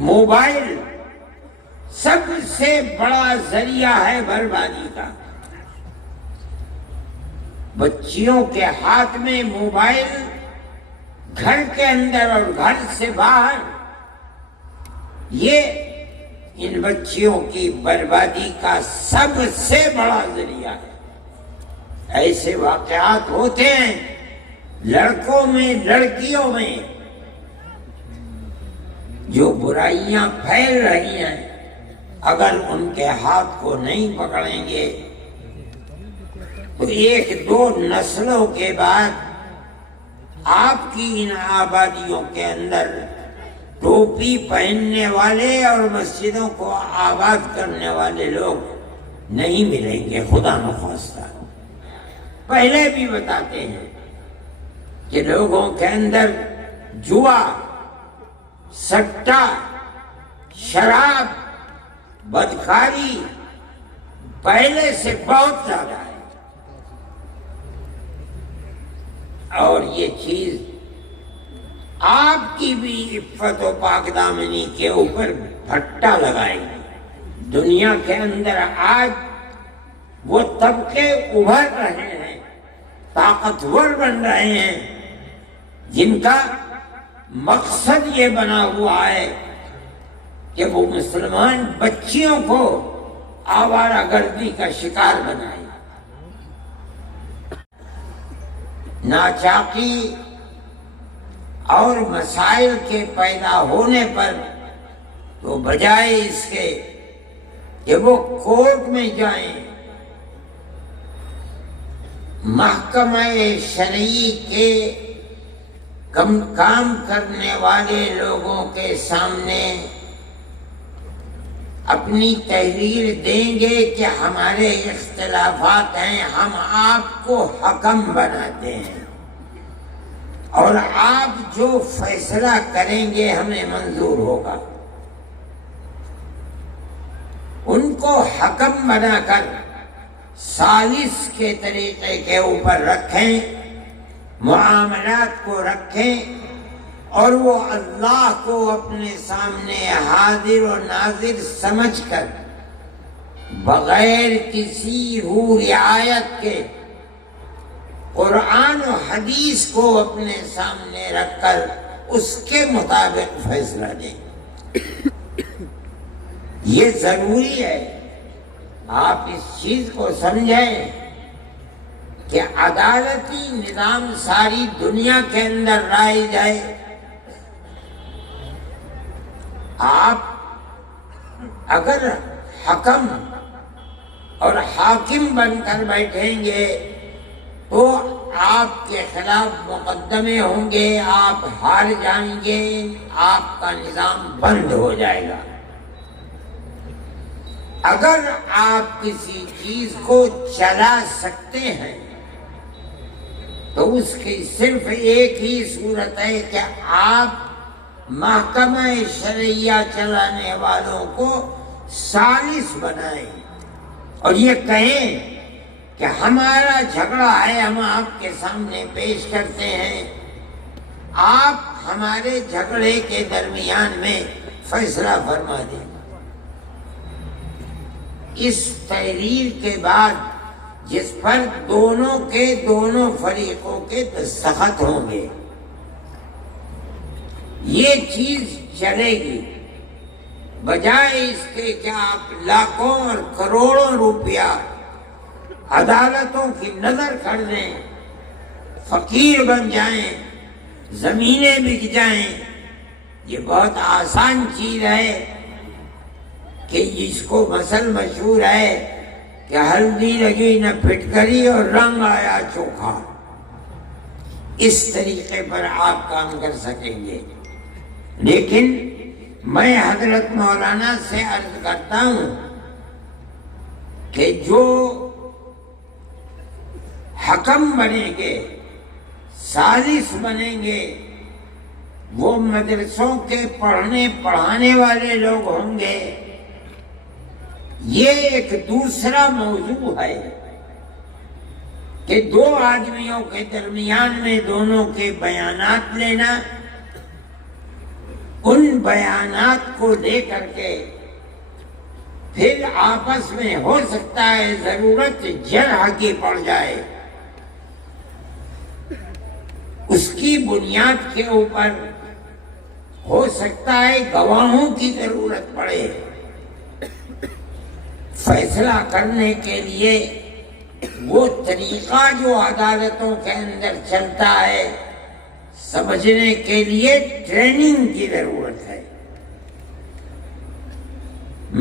Mobile سب سے بڑا ذریعہ ہے بربادی کا۔ بچیوں کے ہاتھ میں موبائل، گھر کے اندر اور گھر سے باہر، یہ ان بچیوں کی بربادی کا سب سے بڑا ذریعہ ہے۔ ایسے واقعات ہوتے ہیں لڑکوں میں، لڑکیوں میں، جو برائیاں پھیل رہی ہیں، اگر ان کے ہاتھ کو نہیں پکڑیں گے تو ایک دو نسلوں کے بعد آپ کی ان آبادیوں کے اندر ٹوپی پہننے والے اور مسجدوں کو آباد کرنے والے لوگ نہیں ملیں گے، خدا نخواستہ۔ پہلے بھی بتاتے ہیں کہ لوگوں کے اندر جوا، سٹا، شراب، بدکاری پہلے سے بہت زیادہ ہے، اور یہ چیز آپ کی بھی عفت و پاک دامنی کے اوپر پھٹا لگائے گی۔ دنیا کے اندر آج وہ طبقے ابھر رہے ہیں، طاقتور بن رہے ہیں، جن کا مقصد یہ بنا ہوا ہے کہ وہ مسلمان بچیوں کو آوارہ گردی کا شکار بنائے۔ ناچاقی اور مسائل کے پیدا ہونے پر تو بجائے اس کے کہ وہ کورٹ میں جائیں، محکمہ شرعی کے کام کرنے والے لوگوں کے سامنے اپنی تحریر دیں گے کہ ہمارے اختلافات ہیں، ہم آپ کو حکم بناتے ہیں اور آپ جو فیصلہ کریں گے ہمیں منظور ہوگا، ان کو حکم بنا کر سالس کے طریقے کے اوپر رکھیں، معاملات کو رکھیں، اور وہ اللہ کو اپنے سامنے حاضر و ناظر سمجھ کر بغیر کسی روح رعایت کے قرآن و حدیث کو اپنے سامنے رکھ کر اس کے مطابق فیصلہ دیں۔ یہ ضروری ہے آپ اس چیز کو سمجھیں کہ عدالتی نظام ساری دنیا کے اندر رائج ہے۔ آپ اگر حکم اور حاکم بن کر بیٹھیں گے تو آپ کے خلاف مقدمے ہوں گے، آپ ہار جائیں گے، آپ کا نظام بند ہو جائے گا۔ اگر آپ کسی چیز کو چلا سکتے ہیں تو اس کی صرف ایک ہی صورت ہے کہ آپ محکمہ شرعیہ چلانے والوں کو سالس بنائیں اور یہ کہیں کہ ہمارا جھگڑا ہے، ہم آپ کے سامنے پیش کرتے ہیں، آپ ہمارے جھگڑے کے درمیان میں فیصلہ فرما دیں۔ اس تحریر کے بعد جس پر دونوں فریقوں کے دستخط ہوں گے، یہ چیز چلے گی، بجائے اس کے کہ آپ لاکھوں اور کروڑوں روپیہ عدالتوں کی نظر کر دیں، فقیر بن جائیں، زمینیں بک جائیں۔ یہ بہت آسان چیز ہے کہ جس کو مثل مشہور ہے کہ ہلدی لگی نہ پھٹکری اور رنگ آیا چوکھا، اس طریقے پر آپ کام کر سکیں گے۔ لیکن میں حضرت مولانا سے عرض کرتا ہوں کہ جو حکم بنیں گے، سالس بنیں گے، وہ مدرسوں کے پڑھانے والے لوگ ہوں گے۔ یہ ایک دوسرا موضوع ہے کہ دو آدمیوں کے درمیان میں دونوں کے بیانات لینا ان بیانات کو لے کر کے پھر آپس میں ہو سکتا ہے ضرورت جرح کی پڑ جائے، اس کی بنیاد کے اوپر ہو سکتا ہے گواہوں کی ضرورت پڑے، فیصلہ کرنے کے لیے وہ طریقہ جو عدالتوں کے اندر چلتا ہے سمجھنے کے لیے ٹریننگ کی ضرورت ہے۔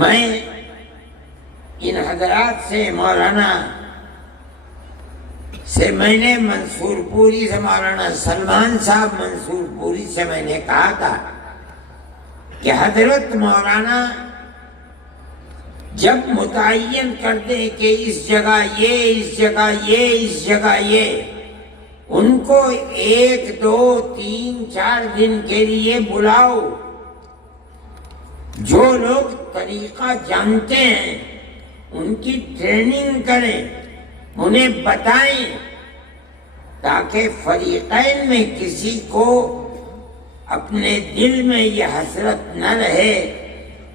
میں ان حضرات سے مولانا سے میں نے منصور پوری سے مولانا سلمان صاحب منصور پوری سے میں نے کہا تھا کہ حضرت مولانا جب متعین کر دیں کہ اس جگہ یہ، اس جگہ یہ، اس جگہ یہ، ان کو 1 2 3 4 دن کے لیے بلاؤ، جو لوگ طریقہ جانتے ہیں ان کی ٹریننگ کریں، انہیں بتائیں، تاکہ فریقین میں کسی کو اپنے دل میں یہ حسرت نہ رہے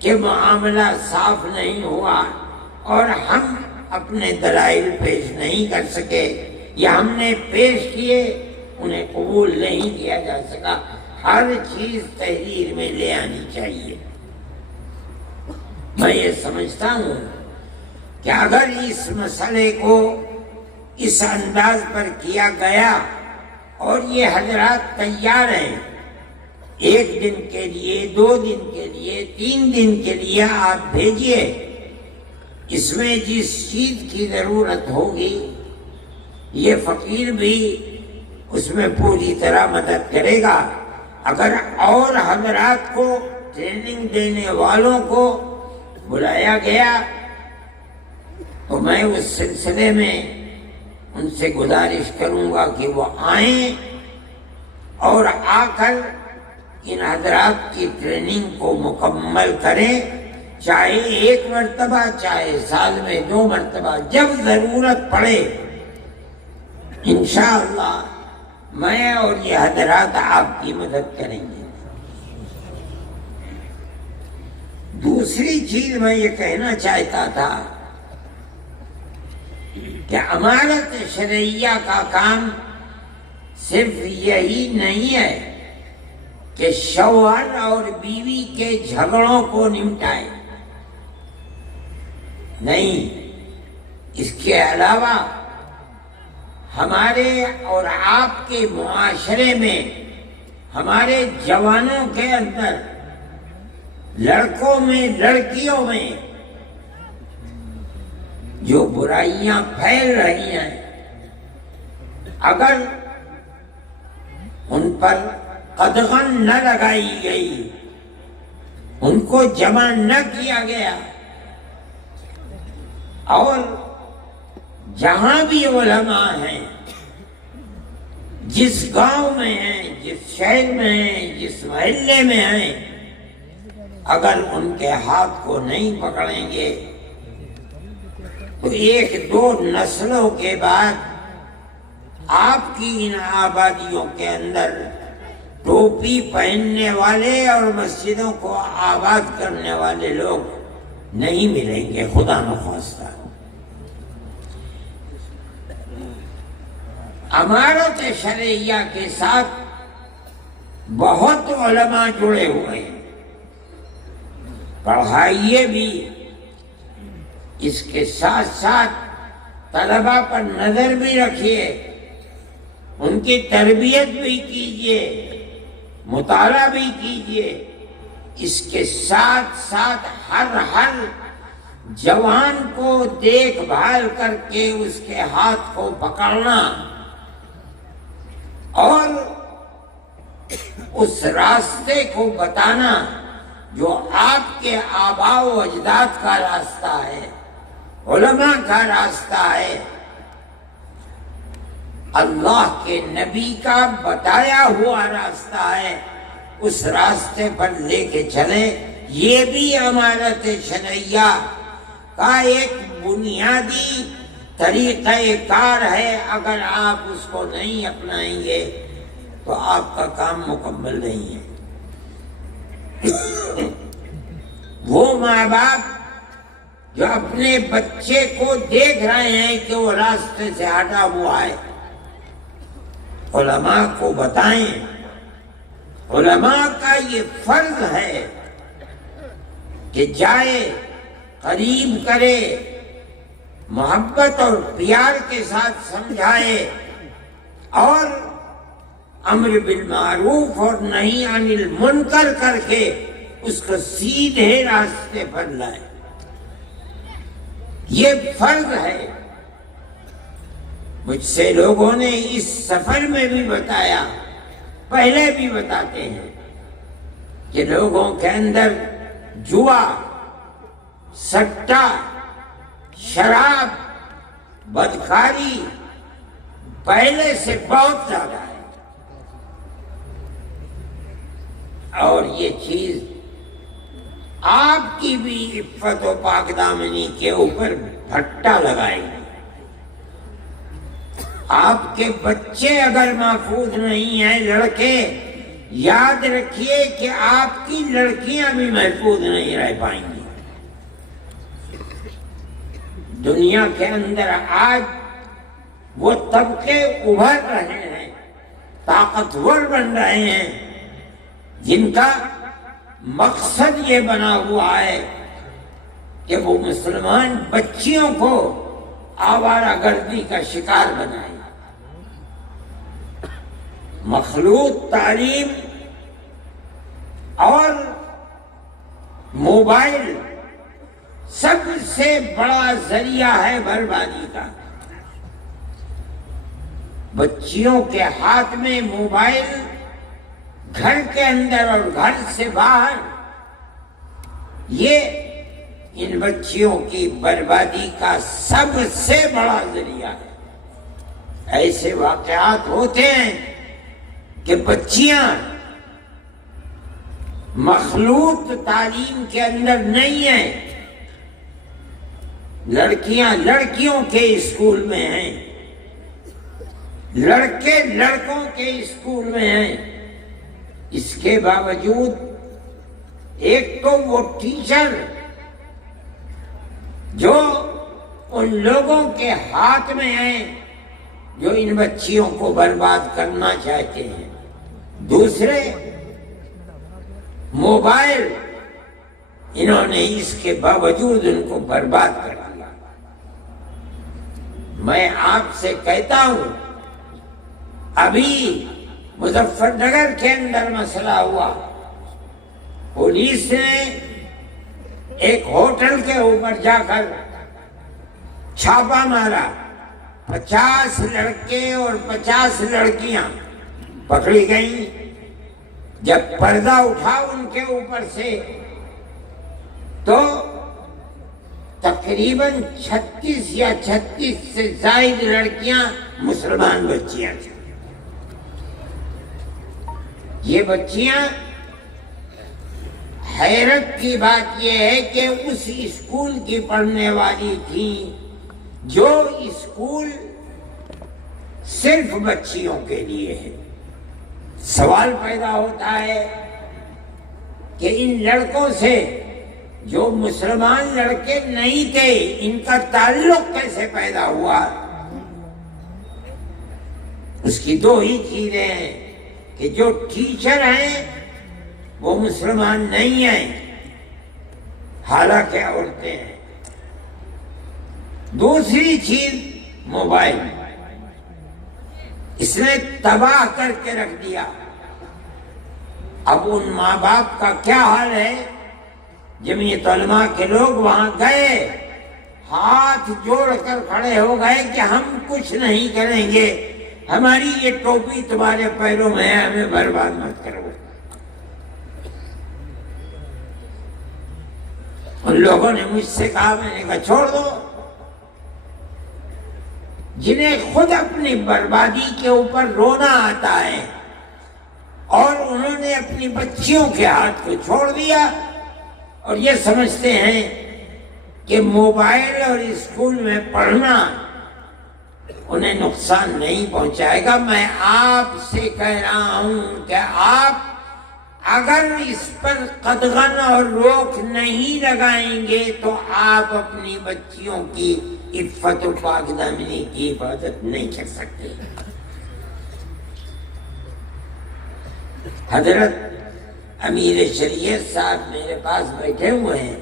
کہ معاملہ صاف نہیں ہوا اور ہم اپنے دلائل پیش نہیں کر سکے، یا ہم نے پیش کیے انہیں قبول نہیں کیا جا سکا۔ ہر چیز تحریر میں لے آنی چاہیے۔ میں یہ سمجھتا ہوں کہ اگر اس مسئلے کو اس انداز پر کیا گیا اور یہ حضرات تیار ہیں، 1 دن کے لیے، 2 دن کے لیے، 3 دن کے لیے آپ بھیجئے، اس میں جس چیز کی ضرورت ہوگی یہ فقیر بھی اس میں پوری طرح مدد کرے گا۔ اگر اور حضرات کو، ٹریننگ دینے والوں کو بلایا گیا تو میں اس سلسلے میں ان سے گزارش کروں گا کہ وہ آئیں اور آ کر ان حضرات کی ٹریننگ کو مکمل کریں، چاہے 1 مرتبہ، چاہے سال میں 2 مرتبہ، جب ضرورت پڑے انشاءاللہ میں اور یہ حضرات آپ کی مدد کریں گے۔ دوسری چیز میں یہ کہنا چاہتا تھا کہ امانت شرعیہ کا کام صرف یہی نہیں ہے کہ شوہر اور بیوی کے جھگڑوں کو نمٹائے، نہیں، اس کے علاوہ ہمارے اور آپ کے معاشرے میں، ہمارے جوانوں کے اندر، لڑکوں میں، لڑکیوں میں جو برائیاں پھیل رہی ہیں، اگر ان پر قدغن نہ لگائی گئی، ان کو جمع نہ کیا گیا، اور جہاں بھی علماء ہیں، جس گاؤں میں ہیں، جس شہر میں ہیں، جس محلے میں ہیں، اگر ان کے ہاتھ کو نہیں پکڑیں گے تو 1 2 نسلوں کے بعد آپ کی ان آبادیوں کے اندر ٹوپی پہننے والے اور مسجدوں کو آباد کرنے والے لوگ نہیں ملیں گے، خدا نخواستہ۔ امانت شرعیہ کے ساتھ بہت علماء جڑے ہوئے ہیں، پڑھائیے بھی، اس کے ساتھ ساتھ طلباء پر نظر بھی رکھیے، ان کی تربیت بھی کیجیے، مطالعہ بھی کیجیے، اس کے ساتھ ساتھ ہر جوان کو دیکھ بھال کر کے اس کے ہاتھ کو پکڑنا اور اس راستے کو بتانا جو آپ کے آباء و اجداد کا راستہ ہے، علماء کا راستہ ہے، اللہ کے نبی کا بتایا ہوا راستہ ہے، اس راستے پر لے کے چلیں۔ یہ بھی امانت شرعیہ کا ایک بنیادی طریقہ کار ہے، اگر آپ اس کو نہیں اپنائیں گے تو آپ کا کام مکمل نہیں ہے۔ وہ ماں باپ جو اپنے بچے کو دیکھ رہے ہیں کہ وہ راستے سے ہٹا ہوا ہے، علماء کو بتائیں۔ علماء کا یہ فرض ہے کہ جائے، قریب کرے، محبت اور پیار کے ساتھ سمجھائے، اور امر بالمعروف اور نہی عن المنکر کر کے اس کو سیدھے راستے پر لائے۔ یہ فرض ہے۔ مجھ سے لوگوں نے اس سفر میں بھی بتایا، پہلے بھی بتاتے ہیں کہ لوگوں کے اندر جوا، سٹا، شراب، بدکاری پہلے سے بہت زیادہ ہے، اور یہ چیز آپ کی بھی عفت و پاک دامنی کے اوپر پھٹا لگائے گی۔ آپ کے بچے اگر محفوظ نہیں ہیں، لڑکے، یاد رکھیے کہ آپ کی لڑکیاں بھی محفوظ نہیں رہ پائیں گی۔ دنیا کے اندر آج وہ طبقے ابھر رہے ہیں، طاقتور بن رہے ہیں، جن کا مقصد یہ بنا ہوا ہے کہ وہ مسلمان بچیوں کو آوارہ گردی کا شکار بنائیں۔ مخلوط تعلیم اور موبائل سب سے بڑا ذریعہ ہے بربادی کا۔ بچیوں کے ہاتھ میں موبائل، گھر کے اندر اور گھر سے باہر، یہ ان بچیوں کی بربادی کا سب سے بڑا ذریعہ ہے۔ ایسے واقعات ہوتے ہیں کہ بچیاں مخلوط تعلیم کے اندر نہیں ہیں، لڑکیاں لڑکیوں کے اسکول میں ہیں، لڑکے لڑکوں کے اسکول میں ہیں۔ اس کے باوجود ایک تو وہ ٹیچر جو ان لوگوں کے ہاتھ میں ہیں جو ان بچیوں کو برباد کرنا چاہتے ہیں، دوسرے موبائل، انہوں نے اس کے باوجود ان کو برباد کر دیا۔ میں آپ سے کہتا ہوں، ابھی مظفر نگر کے اندر مسئلہ ہوا، پولیس نے ایک ہوٹل کے اوپر جا کر چھاپا مارا، 50 لڑکے اور 50 لڑکیاں پکڑی گئیں۔ جب پردہ اٹھا ان کے اوپر سے تو تقریباً 36 یا 36 سے زائد لڑکیاں مسلمان بچیاں تھیں۔ یہ بچیاں، حیرت کی بات یہ ہے کہ اس اسکول کی پڑھنے والی تھیں جو اسکول صرف بچیوں کے لیے ہے۔ سوال پیدا ہوتا ہے کہ ان لڑکوں سے جو مسلمان لڑکے نہیں تھے، ان کا تعلق کیسے پیدا ہوا؟ اس کی دو ہی چیزیں ہیں کہ جو ٹیچر ہیں وہ مسلمان نہیں ہیں، حالانکہ عورتیں ہیں۔ دوسری چیز موبائل، اس نے تباہ کر کے رکھ دیا۔ اب ان ماں باپ کا کیا حال ہے؟ جمعیت علماء کے لوگ وہاں گئے، ہاتھ جوڑ کر کھڑے ہو گئے کہ ہم کچھ نہیں کریں گے، ہماری یہ ٹوپی تمہارے پیروں میں ہے، ہمیں برباد مت کرو۔ ان لوگوں نے مجھ سے کہا، میں نے کہا چھوڑ دو۔ جنہیں خود اپنی بربادی کے اوپر رونا آتا ہے اور انہوں نے اپنی بچیوں کے ہاتھ کو چھوڑ دیا اور یہ سمجھتے ہیں کہ موبائل اور اسکول میں پڑھنا انہیں نقصان نہیں پہنچائے گا۔ میں آپ سے کہہ رہا ہوں کہ آپ اگر اس پر قدغن اور روک نہیں لگائیں گے تو آپ اپنی بچیوں کی عفت و پاک دامنی کی حفاظت نہیں کر سکتے۔ حضرت امیر شریعت صاحب میرے پاس بیٹھے ہوئے ہیں،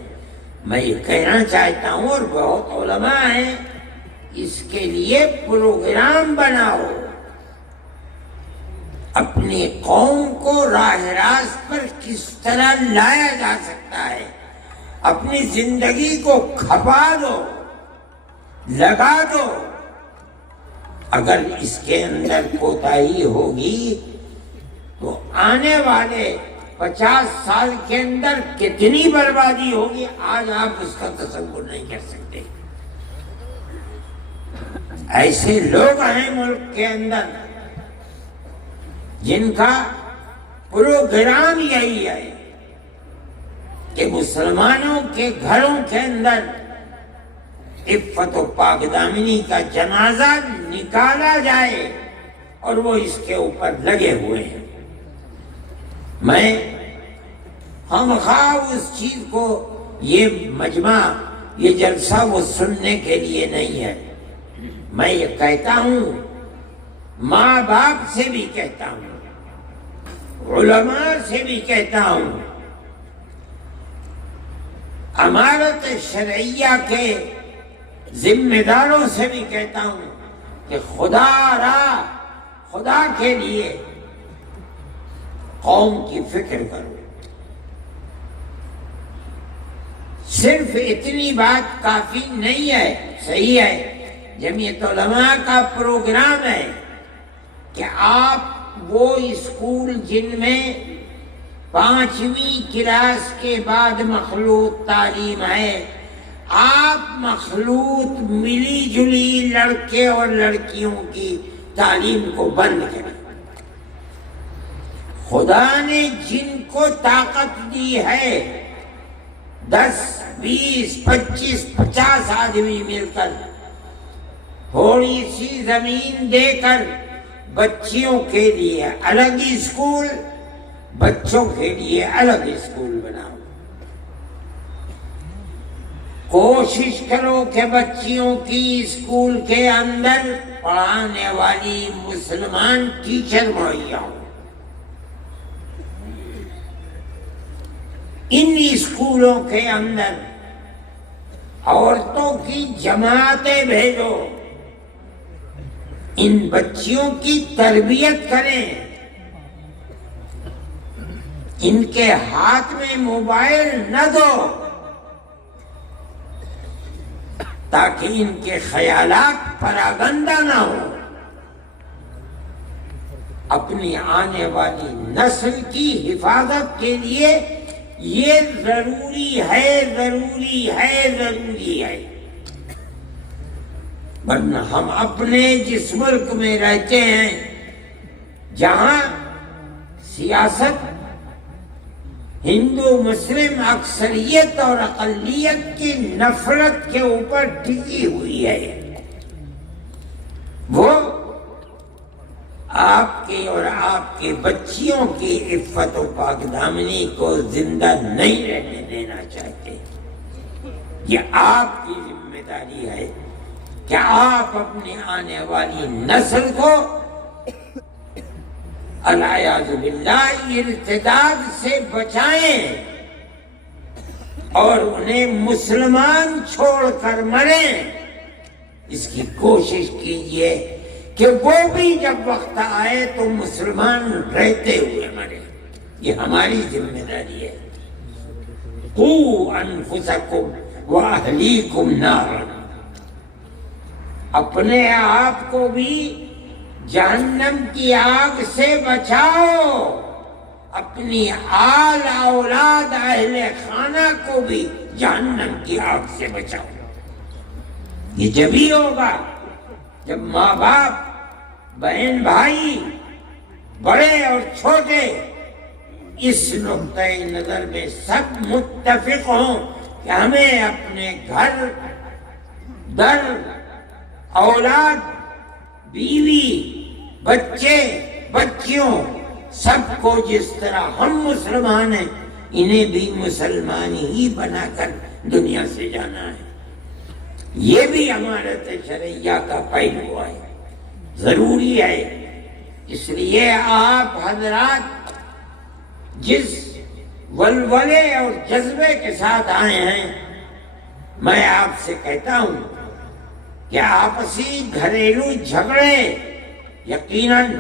میں یہ کہنا چاہتا ہوں، اور بہت علماء ہیں، اس کے لیے پروگرام بناؤ، اپنی قوم کو راہ راست پر کس طرح لایا جا سکتا ہے، اپنی زندگی کو کھپا دو، لگا دو۔ اگر اس کے اندر کوتاہی ہوگی تو آنے والے 50 سال کے اندر کتنی بربادی ہوگی، آج آپ اس کا تصور نہیں کر سکتے۔ ایسے لوگ ہیں ملک کے اندر جن کا پروگرام یہی ہے کہ مسلمانوں کے گھروں کے اندر عفت و پاک دامنی کا جنازہ نکالا جائے، اور وہ اس کے اوپر لگے ہوئے ہیں۔ میں خواہ اس چیز کو، یہ مجمع، یہ جلسہ وہ سننے کے لیے نہیں ہے، میں یہ کہتا ہوں، ماں باپ سے بھی کہتا ہوں، علماء سے بھی کہتا ہوں، امارت شرعیہ کے ذمہ داروں سے بھی کہتا ہوں کہ خدا کے لیے قوم کی فکر کرو۔ صرف اتنی بات کافی نہیں ہے، صحیح ہے، جمعیت علماء کا پروگرام ہے کہ آپ وہ اسکول جن میں 5ویں کلاس کے بعد مخلوط تعلیم ہے، آپ مخلوط ملی جلی لڑکے اور لڑکیوں کی تعلیم کو بند کریں۔ خدا نے جن کو طاقت دی ہے، 10 20 25 50 آدمی مل کر تھوڑی سی زمین دے کر بچیوں کے لیے الگ اسکول، بچوں کے لیے الگ اسکول بناؤ۔ کوشش کرو کہ بچیوں کی اسکول کے اندر پڑھانے والی مسلمان ٹیچر مہیا ہو۔ ان اسکولوں کے اندر عورتوں کی جماعتیں بھیجو، ان بچیوں کی تربیت کریں، ان کے ہاتھ میں موبائل نہ دو تاکہ ان کے خیالات پراگندہ نہ ہو۔ اپنی آنے والی نسل کی حفاظت کے لیے یہ ضروری ہے، ضروری ہے، ضروری ہے، ورنہ ہم اپنے جس ملک میں رہتے ہیں جہاں سیاست ہندو مسلم اکثریت اور اقلیت کی نفرت کے اوپر ٹکی ہوئی ہے، وہ آپ کی اور آپ کی بچیوں کی عفت و پاک دامنی کو زندہ نہیں رہنے دینا چاہتے۔ یہ آپ کی ذمہ داری ہے کہ آپ اپنی آنے والی نسل کو العیاذ باللہ ارتداد سے بچائیں اور انہیں مسلمان چھوڑ کر مریں۔ اس کی کوشش کیجئے کہ وہ بھی جب وقت آئے تو مسلمان رہتے ہوئے مرے۔ یہ ہماری ذمہ داری ہے۔ قوا انفسکم واہلیکم نارا، اپنے آپ کو بھی جہنم کی آگ سے بچاؤ، اپنی آل اولاد اہل خانہ کو بھی جہنم کی آگ سے بچاؤ۔ یہ جبھی ہوگا جب ماں باپ، بہن بھائی، بڑے اور چھوٹے اس نقطۂ نظر میں سب متفق ہوں کہ ہمیں اپنے گھر در، اولاد، بیوی، بچے، بچیوں سب کو جس طرح ہم مسلمان ہیں انہیں بھی مسلمان ہی بنا کر دنیا سے جانا ہے. یہ بھی امانت شرعیہ کا پہلو ہے، ضروری ہے. اس لیے آپ حضرات جس ولولے اور جذبے کے ساتھ آئے ہیں، میں آپ سے کہتا ہوں کہ آپسی گھریلو جھگڑے یقیناً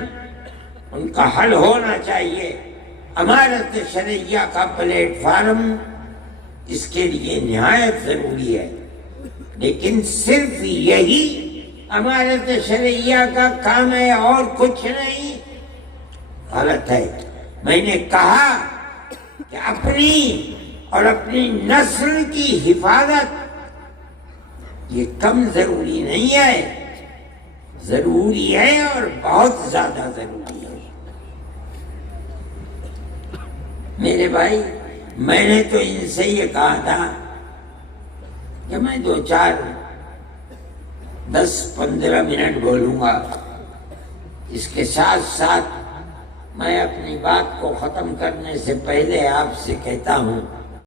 ان کا حل ہونا چاہیے. امانت شرعیہ کا پلیٹ فارم اس کے لیے نہایت ضروری ہے، لیکن صرف یہی امانت شرعیہ کا کام ہے اور کچھ نہیں. غلط ہے. میں نے کہا کہ اپنی اور اپنی نسل کی حفاظت یہ کم ضروری نہیں ہے، ضروری ہے اور بہت زیادہ ضروری ہے. میرے بھائی، میں نے تو ان سے یہ کہا تھا کہ میں 10-15 منٹ بولوں گا. اس کے ساتھ ساتھ میں اپنی بات کو ختم کرنے سے پہلے آپ سے کہتا ہوں